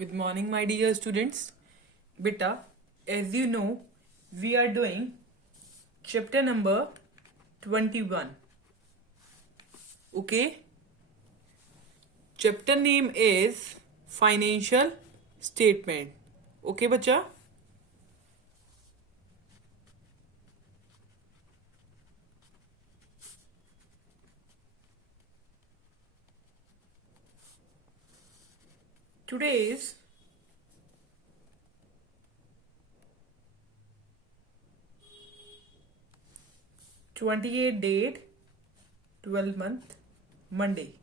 Good morning, my dear students. Beta, as you know, we are doing chapter number 21. Okay? Chapter name is Financial Statement. Okay, bacha? Today's 28 date, 12 month, Monday.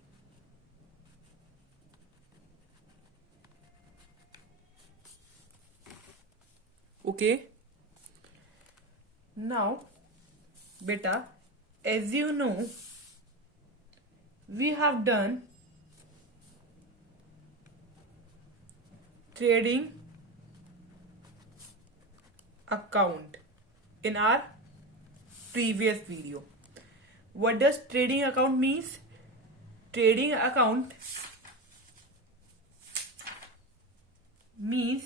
Okay? Now, beta, as you know, we have done trading account in our previous video. What does trading account means? Trading account means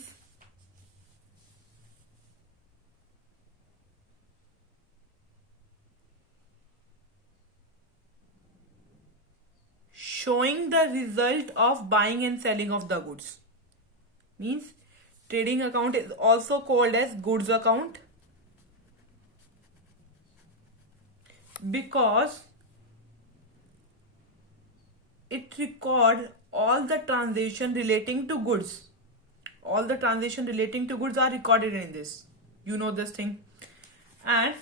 showing the result of buying and selling of the goods. Means trading account is also called as goods account because it records all the transaction relating to goods. All the transaction relating to goods are recorded in this. You know this thing. And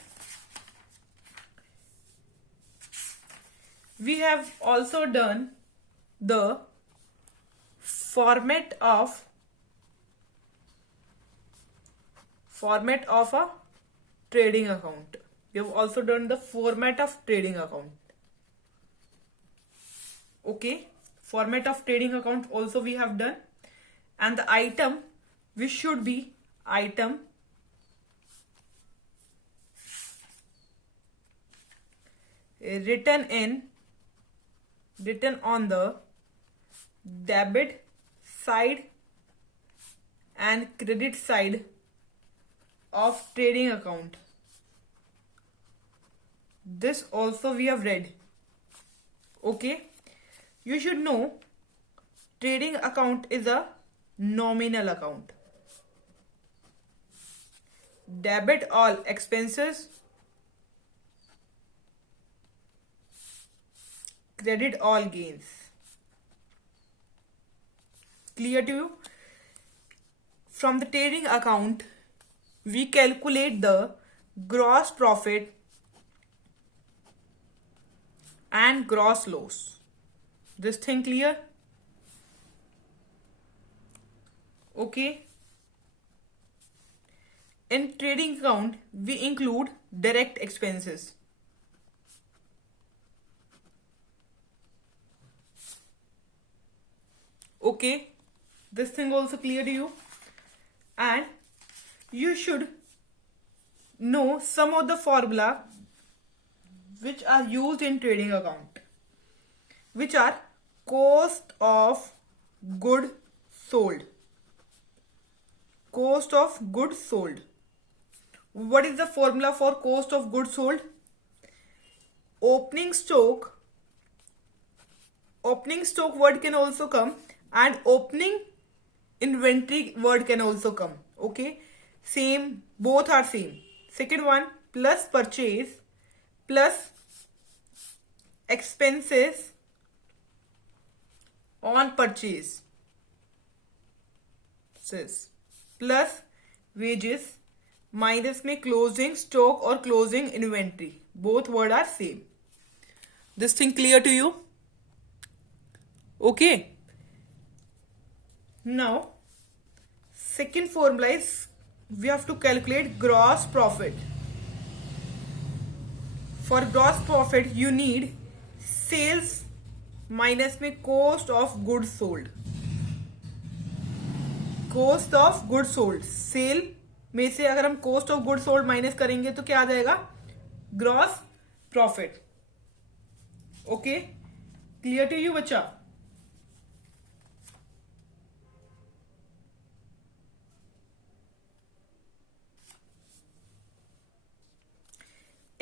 we have also done the format of a trading account. We have also done the format of trading account. Okay, format of trading account also we have done, and the item which should be item written on the debit side and credit side of trading account. This also we have read. Okay, you should know trading account is a nominal account. Debit all expenses, credit all gains. Clear to you? From the trading account, we calculate the gross profit and gross loss. This thing clear? Okay. In trading account, we include direct expenses. Okay, this thing also clear to you, and you should know some of the formula which are used in trading account, which are cost of good sold. Cost of goods sold. What is the formula for cost of goods sold? Opening stock word can also come, and opening inventory word can also come. Okay, same, both are same. Second one, plus purchase plus expenses on purchase plus wages minus में closing stock or closing inventory. Both word are same. This thing clear to you? Okay. Now, second formula is we have to calculate gross profit. For gross profit, you need sales minus में cost of goods sold. Cost of goods sold. Sale में से अगर हम cost of goods sold minus करेंगे तो क्या आ जाएगा? Gross profit. Okay, clear to you बच्चा?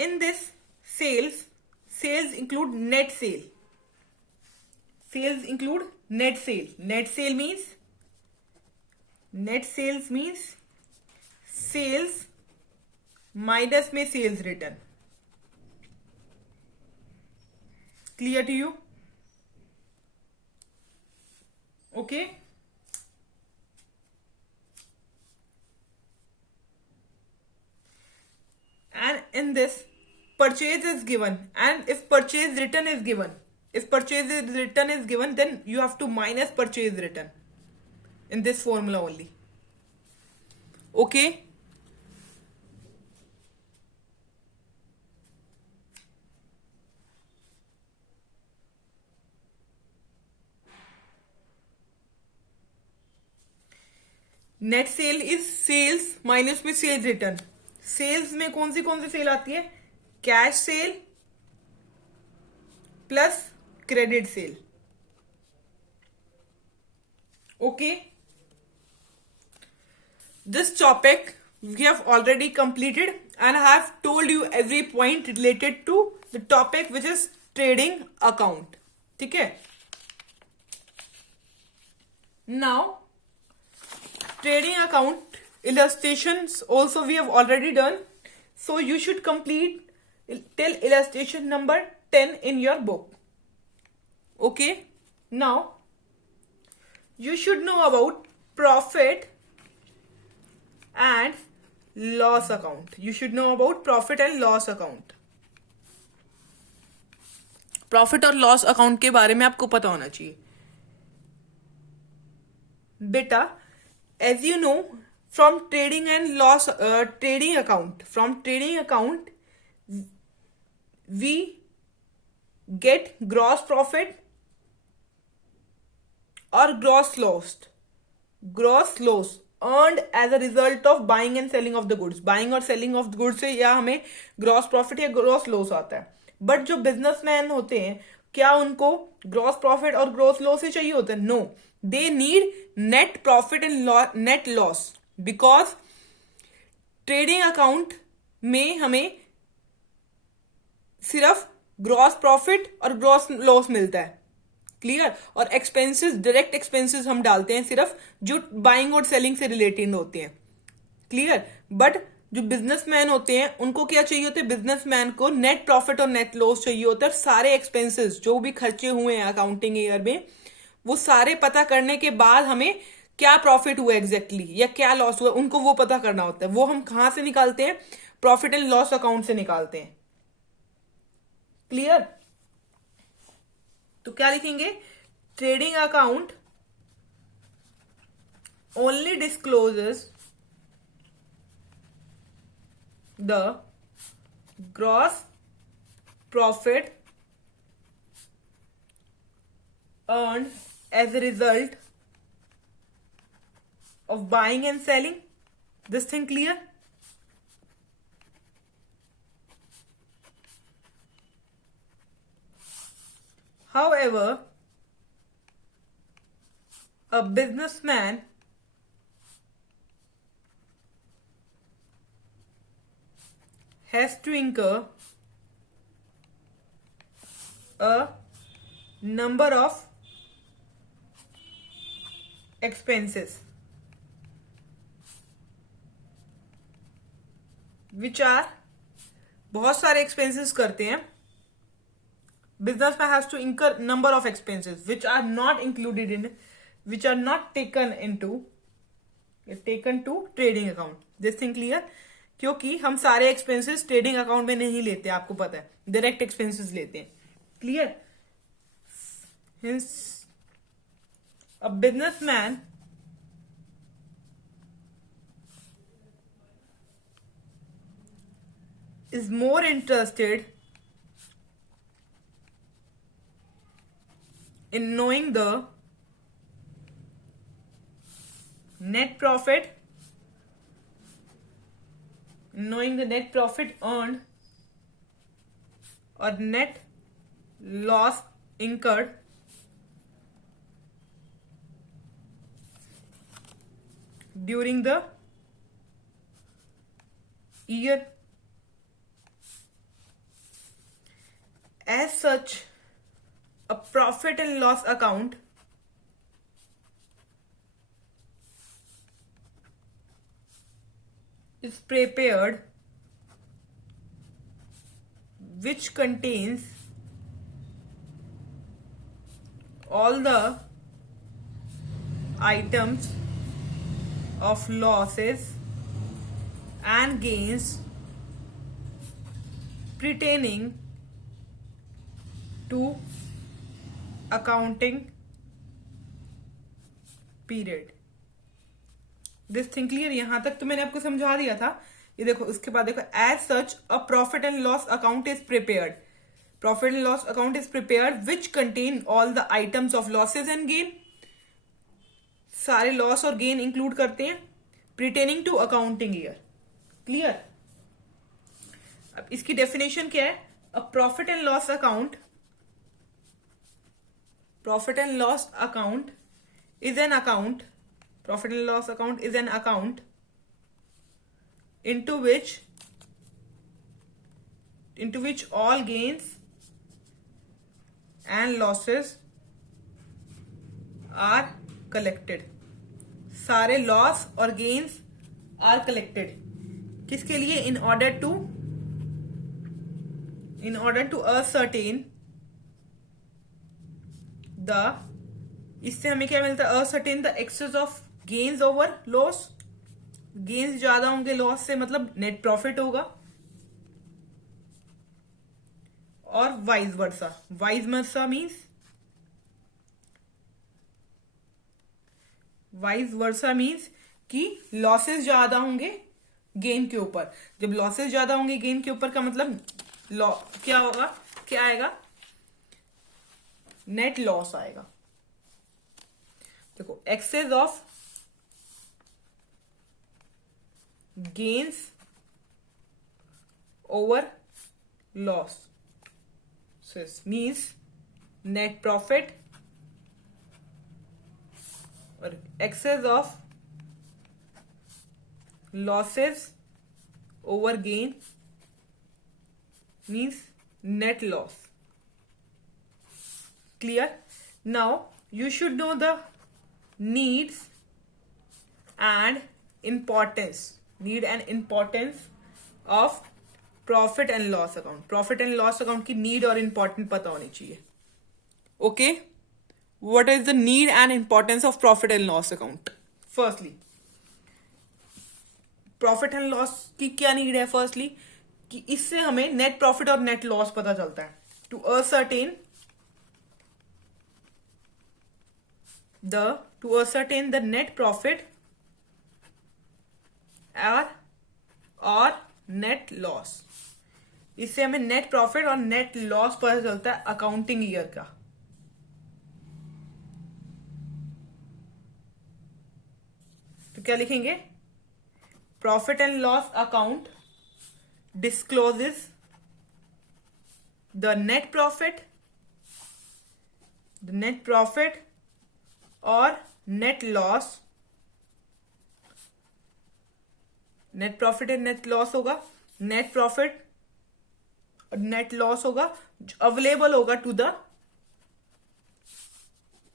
in this sales include net sale. Sales include net sale. Net sales means sales minus में sales return. Clear to you? Okay. And in this, purchase is given, and if purchase return is given, then you have to minus purchase return in this formula only. Okay. Net sale is sales minus में sales return. Sales में कौन सी sale आती है? Cash sale plus credit sale. Okay, this topic we have already completed and I have told you every point related to the topic which is trading account. ठीक है. Now trading account illustrations also we have already done, so you should complete till illustration number 10 in your book. Okay, now you should know about profit and loss account. You should know about profit and loss account. Profit और loss account के बारे में आपको पता होना चाहिए बेटा. As you know, from trading account, we get gross profit or gross loss earned as a result of buying and selling of the goods. Buying और selling of the goods से या हमें gross profit या gross loss आता है. बट जो बिजनेसमैन होते हैं, क्या उनको ग्रॉस प्रॉफिट और ग्रॉस लॉस ही चाहिए होता है? No, they need net profit and net loss, because trading account में हमें सिर्फ ग्रॉस प्रॉफिट और ग्रॉस लॉस मिलता है. क्लियर? और एक्सपेंसेस, डायरेक्ट एक्सपेंसेस हम डालते हैं सिर्फ जो बाइंग और सेलिंग से रिलेटेड होते हैं. क्लियर? बट जो बिजनेसमैन होते हैं उनको क्या चाहिए होते हैं? बिजनेसमैन को नेट प्रॉफिट और नेट लॉस चाहिए होता है. सारे एक्सपेंसेस जो भी खर्चे हुए हैं अकाउंटिंग ईयर में, वो सारे पता करने के बाद हमें क्या प्रॉफिट हुआ एग्जैक्टली या क्या लॉस हुआ, उनको वो पता करना होता है. वो हम कहां से निकालते हैं? प्रॉफिट एंड लॉस अकाउंट से निकालते हैं. क्लियर? तो क्या लिखेंगे? Trading account only discloses the gross profit earned as a result of buying and selling. This thing clear? However, a businessman has to incur a number of expenses which are, बहुत सारे expenses करते हैं. businessman has to incur number of expenses which are not included in, which are not taken to trading account. This thing clear? क्योंकि हम सारे expenses trading account में नहीं लेते, आपको पता है, डायरेक्ट एक्सपेंसेस लेते हैं. Clear? A businessman is more interested in knowing the net profit earned or net loss incurred during the year As such, a profit and loss account is prepared which contains all the items of losses and gains pertaining to accounting period. This thing clear? यहां तक तो मैंने आपको समझा दिया था. ये देखो, उसके बाद देखो, as such a profit and loss account is prepared. Profit and loss account is prepared which contain all the items of losses and gain. सारे लॉस और गेन इंक्लूड करते हैं pertaining to accounting year. Clear? अब इसकी definition क्या है? A profit and loss account, profit and loss account is an account, profit and loss account is an account into which all gains and losses are collected. सारे loss और gains are collected. किसके लिए? in order to ascertain इससे हमें क्या मिलता है? Ascertain the excess of gains over loss. Gains ज्यादा होंगे लॉस से, मतलब नेट प्रॉफिट होगा. और vice versa. Vice versa means कि लॉसेस ज्यादा होंगे गेन के ऊपर. जब लॉसेस ज्यादा होंगे गेन के ऊपर का मतलब क्या होगा? क्या आएगा? नेट लॉस आएगा. देखो, excess of gains over loss means net profit, और excess of losses over gain means net loss. Clear? Now you should know the needs and importance of profit and loss account. Profit and loss account की need और important पता होनी चाहिए. Okay? What is the need and importance of profit and loss account? Firstly, profit and loss की क्या need है? Firstly, कि इससे हमें net profit और net loss पता चलता है. To ascertain the net profit और net loss. इससे हमें net profit और net loss पता चलता है अकाउंटिंग ईयर का. तो क्या लिखेंगे? Profit and loss account discloses the net profit और net loss. Net profit and net loss होगा. नेट प्रॉफिट और नेट लॉस होगा जो अवेलेबल होगा to the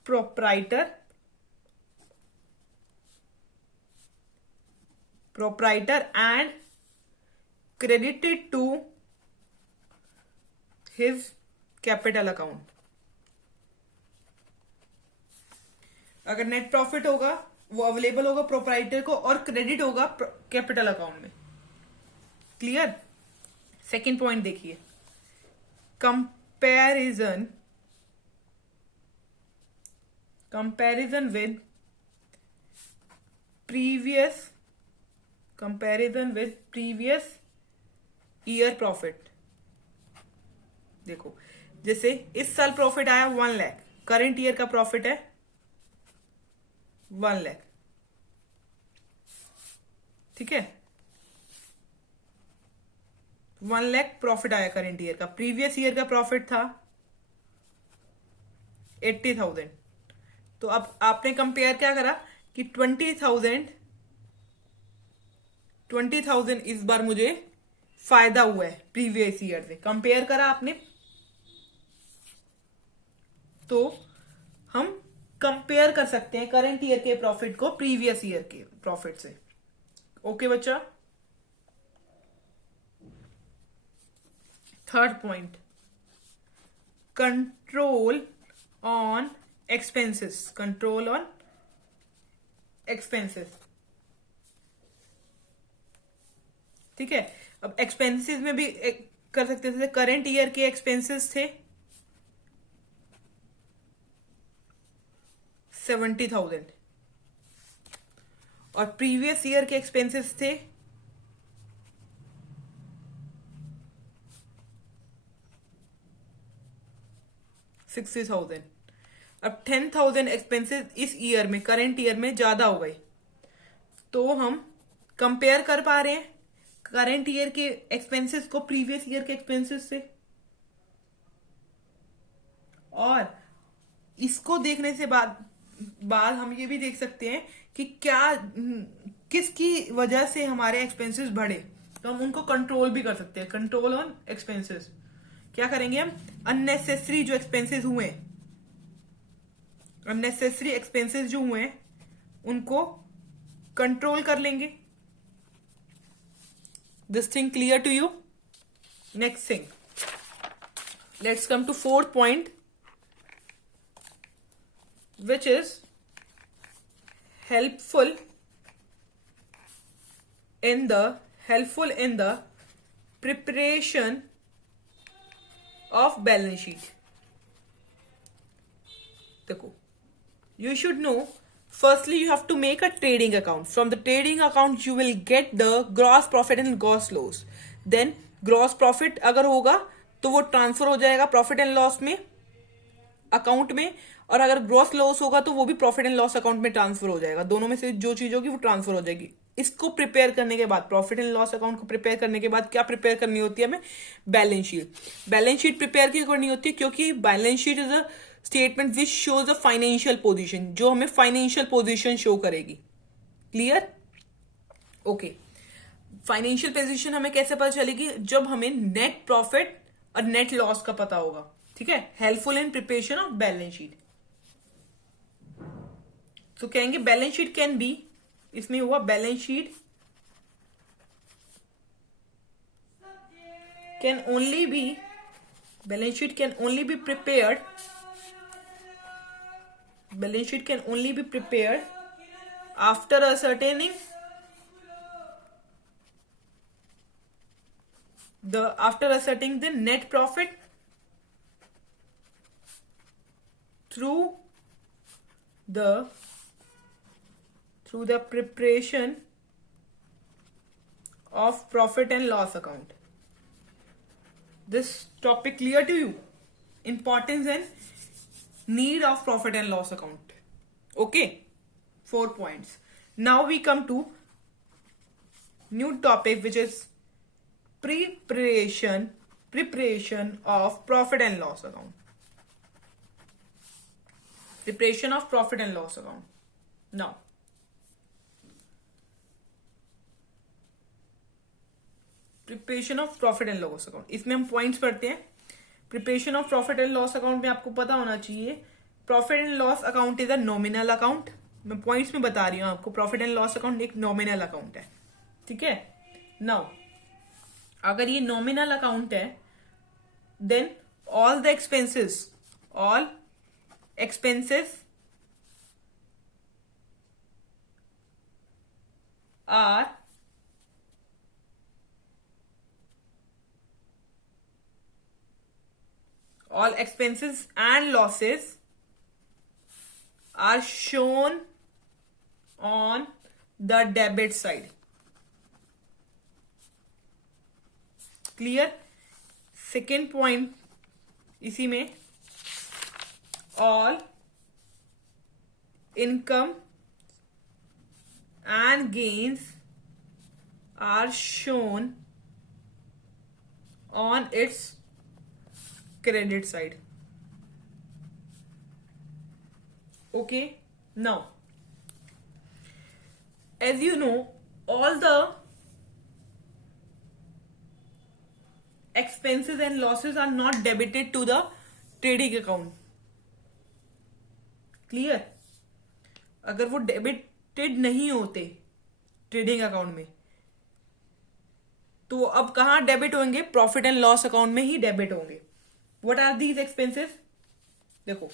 proprietor and credited to his capital account. अगर नेट प्रॉफिट होगा वो available होगा प्रोप्राइटर को और क्रेडिट होगा कैपिटल अकाउंट में. क्लियर? सेकंड पॉइंट देखिए, comparison with previous year profit. देखो, जैसे इस साल प्रॉफिट आया 1 लाख, करंट ईयर का प्रॉफिट है 1 लाख. ठीक है, 1 लाख प्रॉफिट आया करंट ईयर का. प्रीवियस ईयर का प्रॉफिट था 80,000. तो अब आपने कंपेयर क्या करा कि 20,000 इस बार मुझे फायदा हुआ है प्रीवियस ईयर से. कंपेयर करा आपने तो हम कंपेयर कर सकते हैं करंट ईयर के प्रॉफिट को प्रीवियस ईयर के प्रॉफिट से। ओके बच्चा। Third point, control on expenses. Control on expenses, ठीक है। अब एक्सपेंसेस में भी कर सकते थे, करंट ईयर के एक्सपेंसेस थे 70,000 और प्रीवियस ईयर के एक्सपेंसेस थे 60,000। अब 10,000 एक्सपेंसेस इस ईयर में, करंट ईयर में ज्यादा हो गए, तो हम कंपेयर कर पा रहे हैं करंट ईयर के एक्सपेंसेस को प्रीवियस ईयर के एक्सपेंसेस से। और इसको देखने से बाद हम ये भी देख सकते हैं कि क्या किसकी वजह से हमारे एक्सपेंसेस बढ़े, तो हम उनको कंट्रोल भी कर सकते हैं। कंट्रोल ऑन एक्सपेंसेस क्या करेंगे हम, अननेसेसरी जो एक्सपेंसेस हुए, अननेसेसरी एक्सपेंसेस जो हुए उनको कंट्रोल कर लेंगे। This thing clear to you? Next thing, let's come to fourth point, which is helpful in the preparation of balance sheet. देखो, you should know, firstly you have to make a trading account. From the trading account you will get the gross profit and gross loss. Then gross profit अगर होगा तो वो ट्रांसफर हो जाएगा profit and loss में अकाउंट में, और अगर ग्रॉस लॉस होगा तो वो भी प्रॉफिट एंड लॉस अकाउंट में ट्रांसफर हो जाएगा। दोनों में से जो चीज होगी वो ट्रांसफर हो जाएगी। इसको प्रिपेयर करने के बाद, प्रॉफिट एंड लॉस अकाउंट को प्रिपेयर करने के बाद क्या प्रिपेयर करनी होती है हमें, balance sheet. Balance sheet prepare क्यों करनी होती है, क्योंकि balance sheet is a statement which shows a financial position, जो हमें फाइनेंशियल पोजीशन शो करेगी। क्लियर? ओके। फाइनेंशियल पोजीशन हमें कैसे पता चलेगी, जब हमें नेट प्रॉफिट और नेट लॉस का पता होगा। ठीक है, helpful in preparation of balance sheet. तो कहेंगे बैलेंस शीट कैन बी, इसमें हुआ balance sheet can only be, balance sheet can only be prepared, balance sheet can only be prepared after ascertaining the net profit through the preparation of profit and loss account. This topic clear to you? Importance and need of profit and loss account. Okay, 4 points. Now we come to new topic, which is preparation of profit and loss account. Preparation of profit and loss account. Now, preparation of profit and loss account, इसमें हम पॉइंट्स पढ़ते हैं। Preparation of profit and loss account में आपको पता होना चाहिए, profit and loss account is a nominal account. मैं पॉइंट्स में बता रही हूं आपको, प्रॉफिट एंड लॉस अकाउंट एक नॉमिनल अकाउंट है। ठीक है, नाउ अगर ये नॉमिनल अकाउंट है, then all expenses are all expenses and losses are shown on the debit side. Clear? Second point इसी में all income and gains are shown on its credit side. Okay, now as you know, all the expenses and losses are not debited to the trading account. Clear? अगर वो डेबिटेड नहीं होते trading account में, तो वो अब कहां डेबिट होंगे? प्रॉफिट एंड लॉस अकाउंट में ही डेबिट होंगे. What are these expenses? देखो,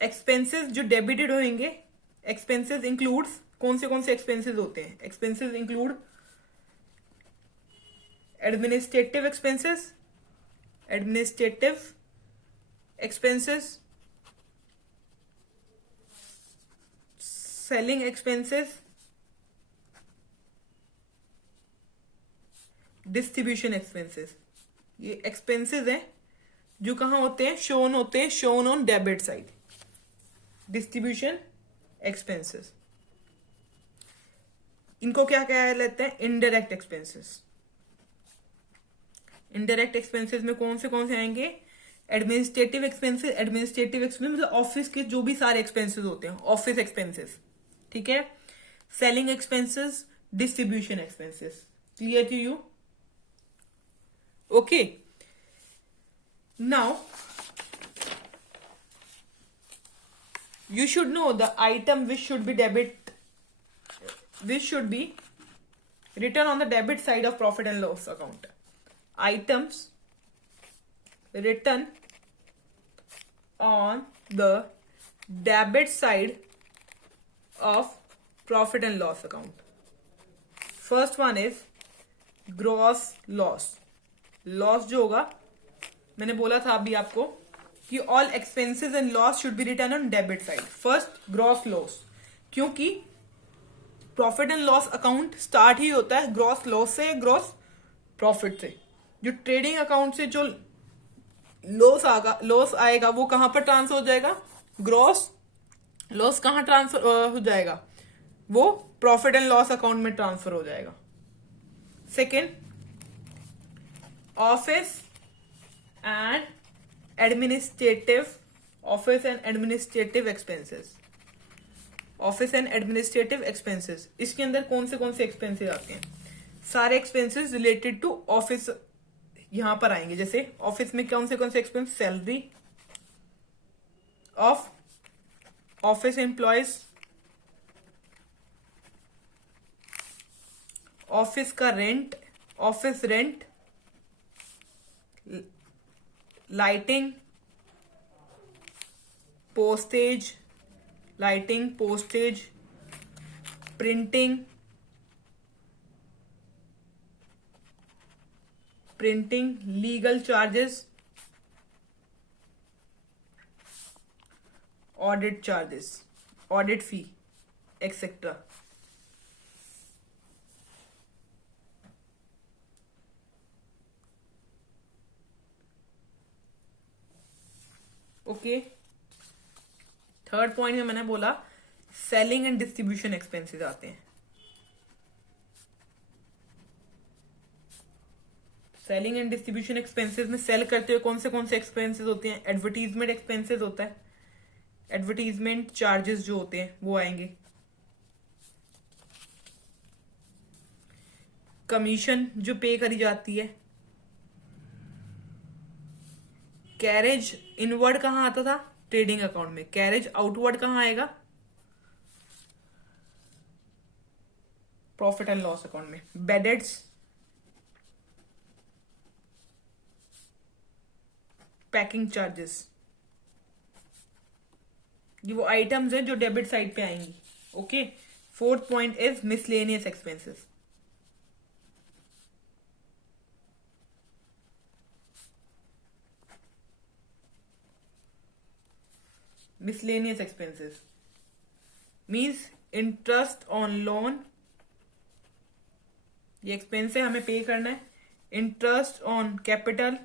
एक्सपेंसेस जो डेबिटेड होंगे, एक्सपेंसेस इंक्लूड्स कौन से एक्सपेंसेस होते हैं? Expenses include administrative expenses, selling expenses, distribution expenses. ये एक्सपेंसेस हैं जो कहां होते हैं? Shown on debit side. Distribution expenses, इनको क्या कह लेते हैं? Indirect expenses. इनडायरेक्ट एक्सपेंसेस में कौन से आएंगे? एडमिनिस्ट्रेटिव एक्सपेंसेस मतलब ऑफिस के जो भी सारे एक्सपेंसेस होते हैं, ऑफिस एक्सपेंसेस. ठीक है. Selling expenses, distribution expenses. Clear to you? Okay. Now you should know the item which should be written on the debit side of profit and loss account. Items written on the debit side of profit and loss account. First one is gross loss. Loss जो होगा, मैंने बोला था अभी आपको कि all expenses and loss should be written on debit side. First gross loss, क्योंकि profit and loss account start ही होता है ग्रॉस लॉस से, ग्रॉस प्रॉफिट से. जो ट्रेडिंग अकाउंट से जो लॉस आएगा वो कहां पर ट्रांसफर हो जाएगा? ग्रॉस लॉस कहां ट्रांसफर हो जाएगा? वो प्रॉफिट एंड लॉस अकाउंट में ट्रांसफर हो जाएगा. Second, office and administrative expenses. इसके अंदर कौन से एक्सपेंसेस आते हैं? सारे एक्सपेंसेस रिलेटेड टू ऑफिस यहां पर आएंगे. जैसे ऑफिस में कौन से expense? Salary of office employees, office का rent, office rent, lighting, postage, printing, legal charges, audit fee, etcetera. Okay. Third point में मैंने बोला सेलिंग एंड डिस्ट्रीब्यूशन एक्सपेंसेस आते हैं. सेलिंग एंड डिस्ट्रीब्यूशन एक्सपेंसेस में सेल करते हुए कौन से एक्सपेंसेस होते हैं? एडवर्टीजमेंट एक्सपेंसेस होता है. एडवर्टीजमेंट चार्जेस जो होते हैं वो आएंगे. कमीशन जो पे करी जाती है. कैरेज इनवर्ड कहां आता था? ट्रेडिंग अकाउंट में. कैरेज आउटवर्ड कहां आएगा? प्रॉफिट एंड लॉस अकाउंट में. बेडेड्स, पैकिंग चार्जेस, ये वो आइटम्स हैं जो डेबिट साइड पे आएंगी. Okay. Fourth point is miscellaneous expenses. miscellaneous expenses means interest on loan. ये एक्सपेंस है, हमें पे करना है. Interest on capital,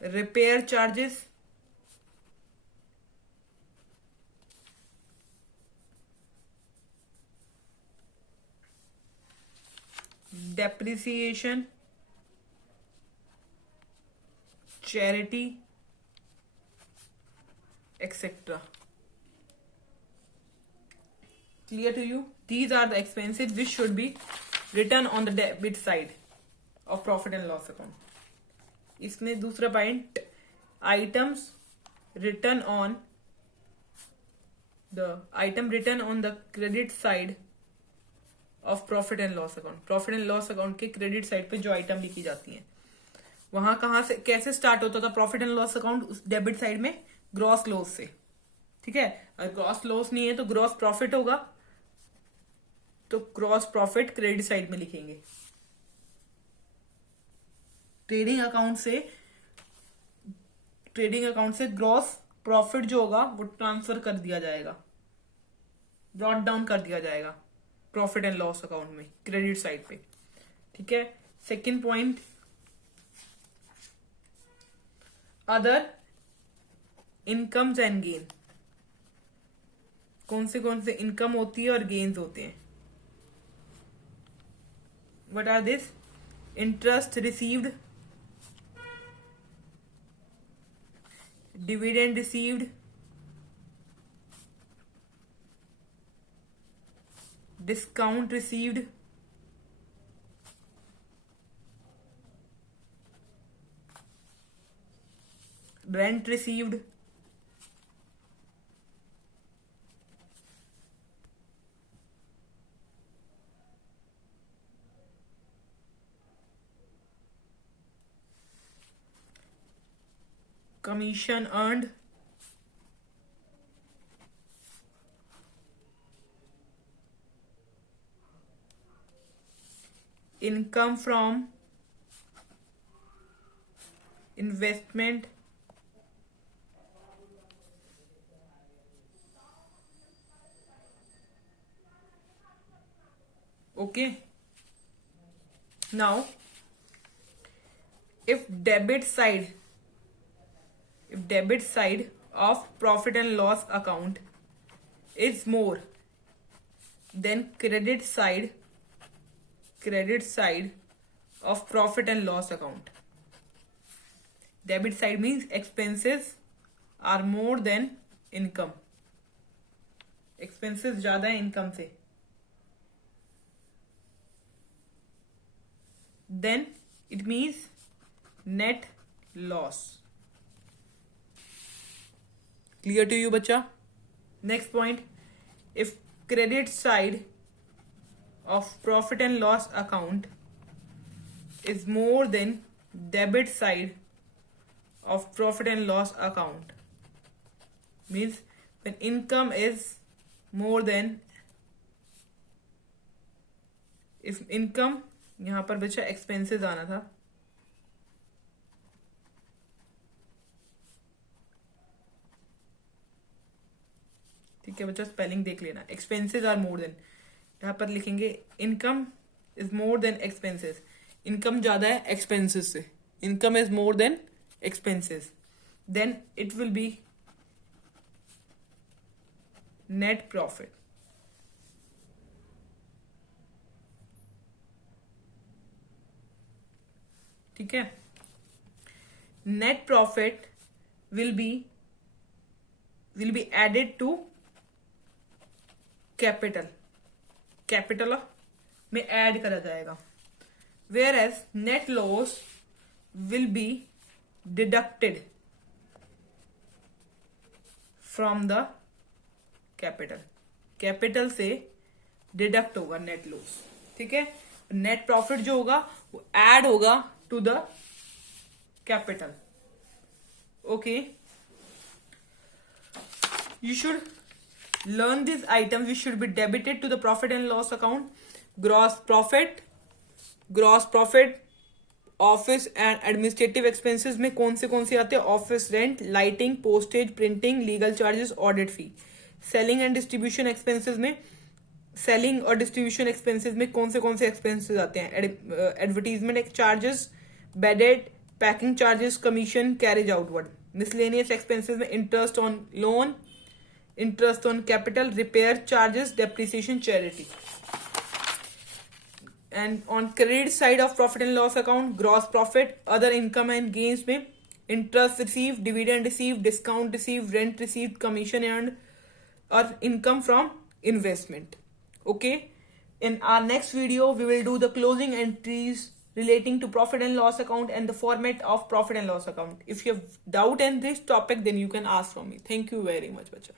repair charges, depreciation, charity, etc. Clear to you? These are the expenses which should be written on the debit side of profit and loss account. इसमें दूसरा point, items return on the credit side of profit and loss account. Profit and loss account के credit side पे जो आइटम लिखी जाती हैं, वहां कहां से कैसे स्टार्ट होता था प्रॉफिट एंड लॉस अकाउंट, उस डेबिट साइड में ग्रॉस लॉस से। ठीक है, अगर ग्रॉस लॉस नहीं है तो ग्रॉस प्रॉफिट होगा, तो ग्रॉस प्रॉफिट क्रेडिट साइड में लिखेंगे। ट्रेडिंग अकाउंट से ग्रॉस प्रॉफिट जो होगा वो ट्रांसफर कर दिया जाएगा, ब्रॉट डाउन कर दिया जाएगा प्रॉफिट एंड लॉस अकाउंट में क्रेडिट साइड पे। ठीक है, second point, other incomes and gain. कौन से इनकम होती है और गेन्स होते हैं। What are this? Interest received, dividend received, discount received, rent received, commission earned, income from investment, okay. Now if debit side of profit and loss account is more than credit side of profit and loss account. Debit side means expenses are more than income. Expenses ज्यादा है income से. Then it means net loss. Clear to you, बच्चा? Next point, if credit side of profit and loss account is more than debit side of profit and loss account, means when income is more than, if income, यहां पर बच्चा expenses आना था, ठीक है बच्चा, स्पेलिंग देख लेना। एक्सपेंसेस आर मोर देन, यहां पर लिखेंगे income is more than expenses. Income ज्यादा है एक्सपेंसेस से, income is more than expenses, then it will be net profit. ठीक है, net profit will be added to capital में ऐड करा जाएगा, whereas net loss will be deducted from the capital से deduct होगा net loss. ठीक है, net profit जो होगा वो ऐड होगा to the capital. Okay, you should learn these items which should be debited to the profit and loss account. Gross profit, office and administrative expenses में कौन से आते हैं? Office rent, lighting, postage, printing, legal charges, audit fee. Selling and distribution expenses में, selling और distribution expenses में कौन से एक्सपेंसेस आते हैं? Advertisement charges, bad debt, packing charges, commission, carriage outward. Miscellaneous expenses में interest on loan, interest on capital, repair charges, depreciation, charity. And on credit side of profit and loss account, gross profit, other income and gains में interest received, dividend received, discount received, rent received, commission earned, or income from investment. Okay, in our next video we will do the closing entries relating to profit and loss account and the format of profit and loss account. If you have doubt in this topic, then you can ask from me. Thank you very much, bacha.